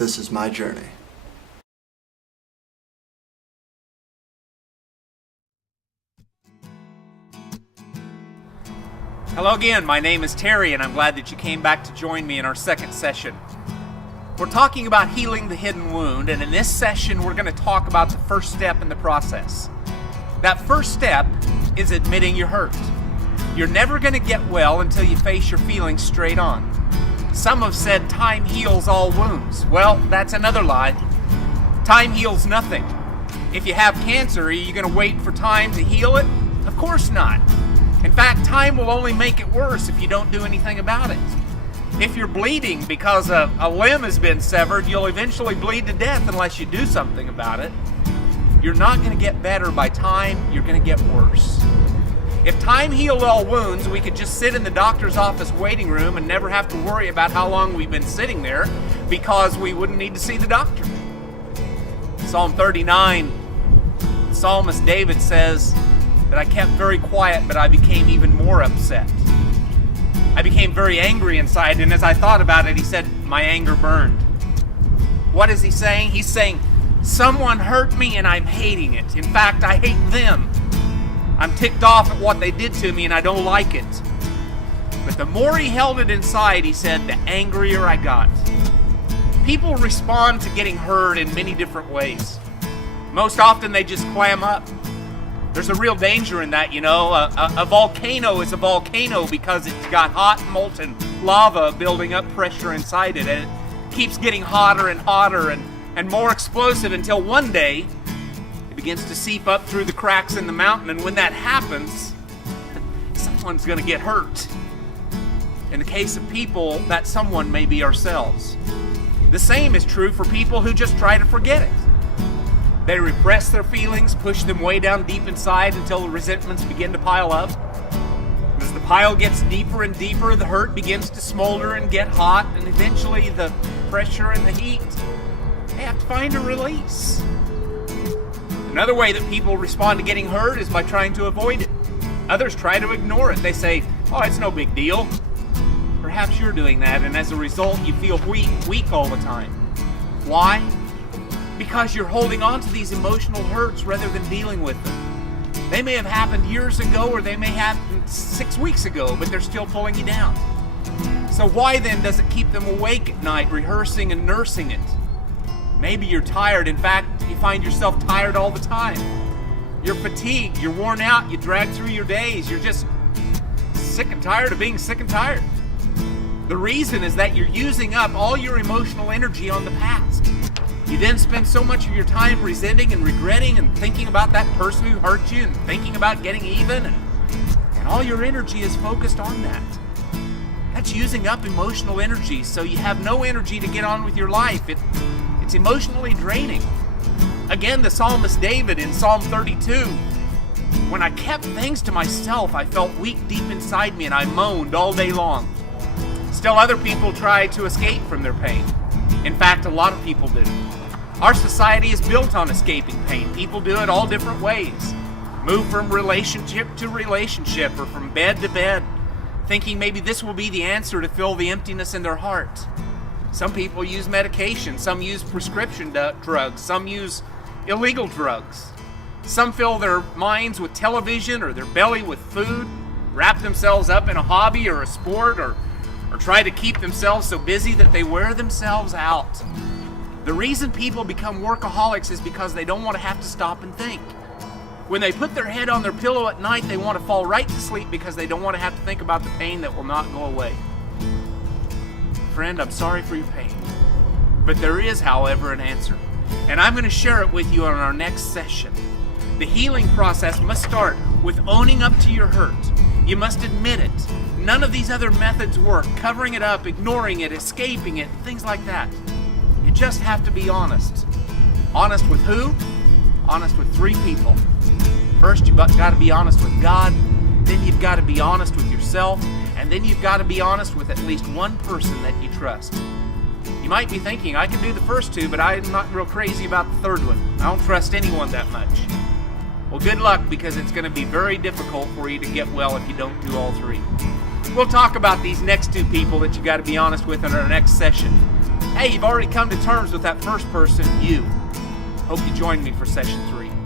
This is my journey. Hello again, my name is Terry, and I'm glad that you came back to join me in our second session. We're talking about healing the hidden wound, and in this session we're going to talk about the first step in the process. That first step is admitting you're hurt. You're never going to get well until you face your feelings straight on. Some have said time heals all wounds. Well, that's another lie. Time heals nothing. If you have cancer, are you going to wait for time to heal it? Of course not. In fact, time will only make it worse if you don't do anything about it. If you're bleeding because a limb has been severed, you'll eventually bleed to death unless you do something about it. You're not going to get better by time, you're going to get worse. If time healed all wounds, we could just sit in the doctor's office waiting room and never have to worry about how long we've been sitting there because we wouldn't need to see the doctor. Psalm 39, Psalmist David says that I kept very quiet, but I became even more upset. I became very angry inside, and as I thought about it, he said, my anger burned. What is he saying? He's saying, someone hurt me and I'm hating it. In fact, I hate them. I'm ticked off at what they did to me and I don't like it. But the more he held it inside, he said, the angrier I got. People respond to getting hurt in many different ways. Most often they just clam up. There's a real danger in that, you know. A volcano is a volcano because it's got hot molten lava building up pressure inside it, and it keeps getting hotter and hotter and more explosive until one day it begins to seep up through the cracks in the mountain, and when that happens, someone's going to get hurt. In the case of people, that someone may be ourselves. The same is true for people who just try to forget it. They repress their feelings, push them way down deep inside until the resentments begin to pile up. As the pile gets deeper and deeper, the hurt begins to smolder and get hot, and eventually the pressure and the heat, they have to find a release. Another way that people respond to getting hurt is by trying to avoid it. Others try to ignore it. They say, oh, it's no big deal. Perhaps you're doing that, and as a result, you feel weak all the time. Why? Because you're holding on to these emotional hurts rather than dealing with them. They may have happened years ago, or they may have happened 6 weeks ago, but they're still pulling you down. So why then does it keep them awake at night, rehearsing and nursing it? Maybe you're tired. In fact, you find yourself tired all the time. You're fatigued, you're worn out, you drag through your days, you're just sick and tired of being sick and tired. The reason is that you're using up all your emotional energy on the past. You then spend so much of your time resenting and regretting and thinking about that person who hurt you and thinking about getting even, and all your energy is focused on that. That's using up emotional energy, so you have no energy to get on with your life. It's emotionally draining. Again, the psalmist David in Psalm 32, when I kept things to myself, I felt weak deep inside me and I moaned all day long. Still, other people try to escape from their pain. In fact, a lot of people do. Our society is built on escaping pain. People do it all different ways. Move from relationship to relationship or from bed to bed, thinking maybe this will be the answer to fill the emptiness in their heart. Some people use medication. Some use prescription drugs. Some use illegal drugs. Some fill their minds with television or their belly with food, wrap themselves up in a hobby or a sport, or try to keep themselves so busy that they wear themselves out. The reason people become workaholics is because they don't want to have to stop and think. When they put their head on their pillow at night, they want to fall right to sleep because they don't want to have to think about the pain that will not go away. Friend, I'm sorry for your pain. But there is, however, an answer. And I'm going to share it with you on our next session. The healing process must start with owning up to your hurt. You must admit it. None of these other methods work. Covering it up, ignoring it, escaping it, things like that. You just have to be honest. Honest with who? Honest with three people. First, you've got to be honest with God. Then you've got to be honest with yourself. And then you've got to be honest with at least one person that you trust. You might be thinking, I can do the first two, but I'm not real crazy about the third one. I don't trust anyone that much. Well, good luck, because it's going to be very difficult for you to get well if you don't do all three. We'll talk about these next two people that you got to be honest with in our next session. Hey, you've already come to terms with that first person, you. Hope you join me for session 3.